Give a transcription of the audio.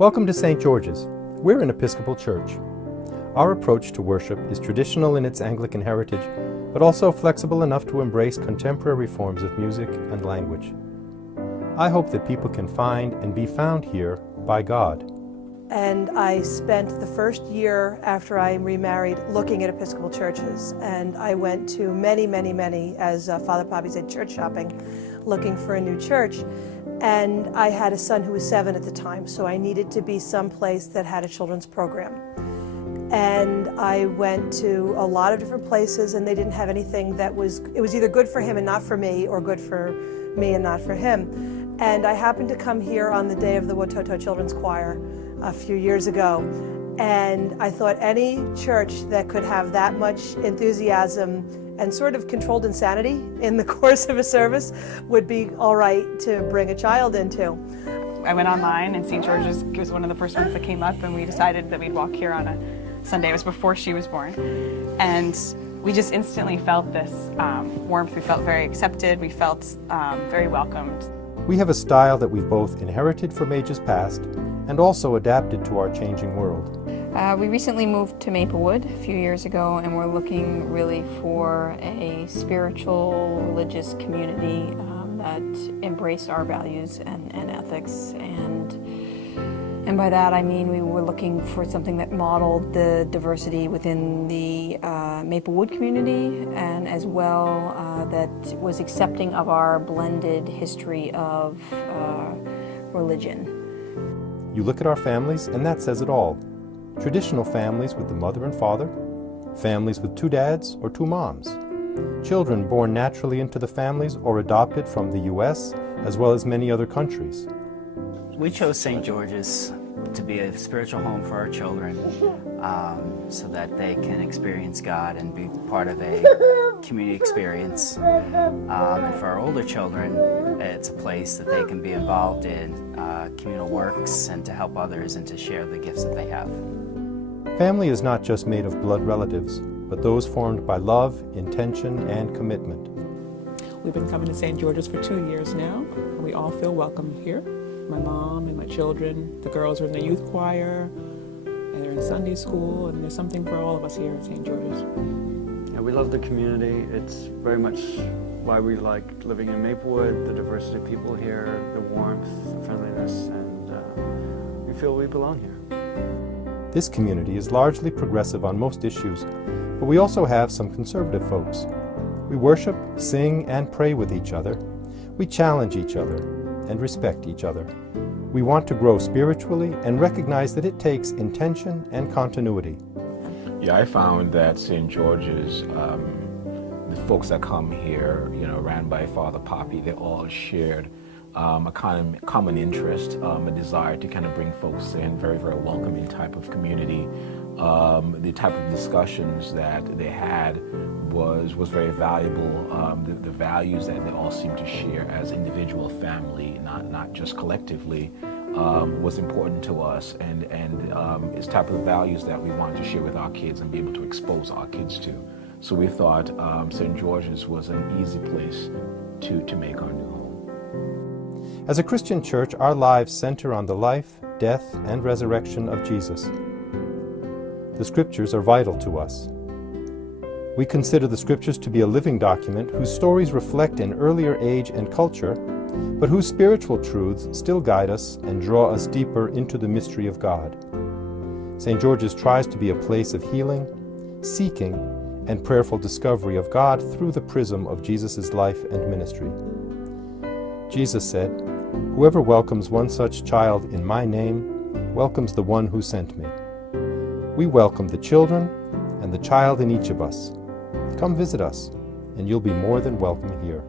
Welcome to St. George's. We're an Episcopal church. Our approach to worship is traditional in its Anglican heritage, but also flexible enough to embrace contemporary forms of music and language. I hope that people can find and be found here by God. And I spent the first year after I remarried looking at Episcopal churches. And I went to many, as Father Poppy said, church shopping, looking for a new church. And I had a son who was 7 at the time, so I needed to be someplace that had a children's program. And I went to a lot of different places, and they didn't have anything that was either good for him and not for me, or good for me and not for him. And I happened to come here on the day of the Watoto Children's Choir a few years ago. And I thought any church that could have that much enthusiasm and sort of controlled insanity in the course of a service would be all right to bring a child into. I went online, and St. George's was one of the first ones that came up, and we decided that we'd walk here on a Sunday. It was before she was born. And we just instantly felt this warmth. We felt very accepted. We felt very welcomed. We have a style that we've both inherited from ages past and also adapted to our changing world. We recently moved to Maplewood a few years ago, and we're looking really for a spiritual, religious community that embraced our values and ethics. And by that I mean we were looking for something that modeled the diversity within the Maplewood community, and as well that was accepting of our blended history of religion. You look at our families, and that says it all. Traditional families with the mother and father, families with 2 dads or 2 moms, children born naturally into the families or adopted from the U.S. as well as many other countries. We chose St. George's to be a spiritual home for our children, so that they can experience God and be part of a community experience. And for our older children, it's a place that they can be involved in communal works and to help others and to share the gifts that they have. Family is not just made of blood relatives, but those formed by love, intention, and commitment. We've been coming to St. George's for 2 years now, and we all feel welcome here. My mom and my children, the girls are in the youth choir, and they're in Sunday school, and there's something for all of us here at St. George's. Yeah, we love the community. It's very much why we like living in Maplewood, the diversity of people here, the warmth, the friendliness, and we feel we belong here. This community is largely progressive on most issues, but we also have some conservative folks. We worship, sing, and pray with each other. We challenge each other and respect each other. We want to grow spiritually and recognize that it takes intention and continuity. Yeah, I found that St. George's, the folks that come here, ran by Father Poppy, they all shared a kind of common interest, a desire to kind of bring folks in, very, very welcoming type of community. The type of discussions that they had was very valuable. The values that they all seemed to share as individual family, not just collectively, was important to us, and it's type of values that we want to share with our kids and be able to expose our kids to. So we thought St. George's was an easy place to make our new home. As a Christian church, our lives center on the life, death, and resurrection of Jesus. The Scriptures are vital to us. We consider the Scriptures to be a living document whose stories reflect an earlier age and culture, but whose spiritual truths still guide us and draw us deeper into the mystery of God. St. George's tries to be a place of healing, seeking, and prayerful discovery of God through the prism of Jesus' life and ministry. Jesus said, "Whoever welcomes one such child in my name welcomes the one who sent me." We welcome the children and the child in each of us. Come visit us, and you'll be more than welcome here.